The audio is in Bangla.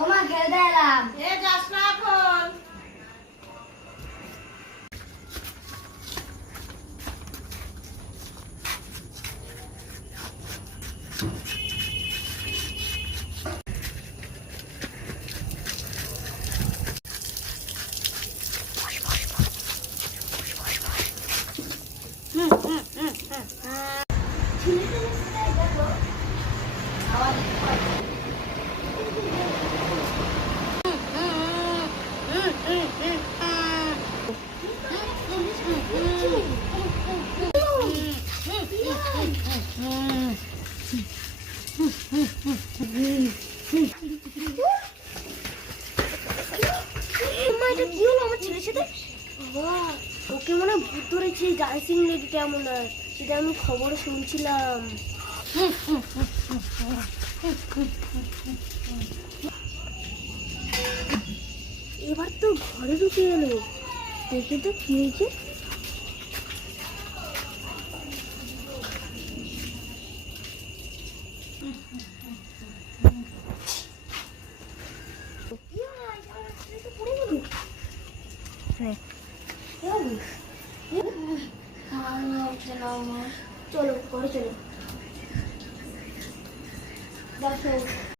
ওমা খেলতে এলাম। এ যাস না এখন। এটা কি হলো আমার ছেলের সাথে? বাবা, ওকে মনে হয় ভূত ধরেছে, ডান্সিং লেডি কেমন হয় সেটা আমি খবরে শুনছিলাম। এবার তো ঘরে ঢুকে এলো, দেখে তো কি হয়েছে। চলো ঘরে চলো। দেখো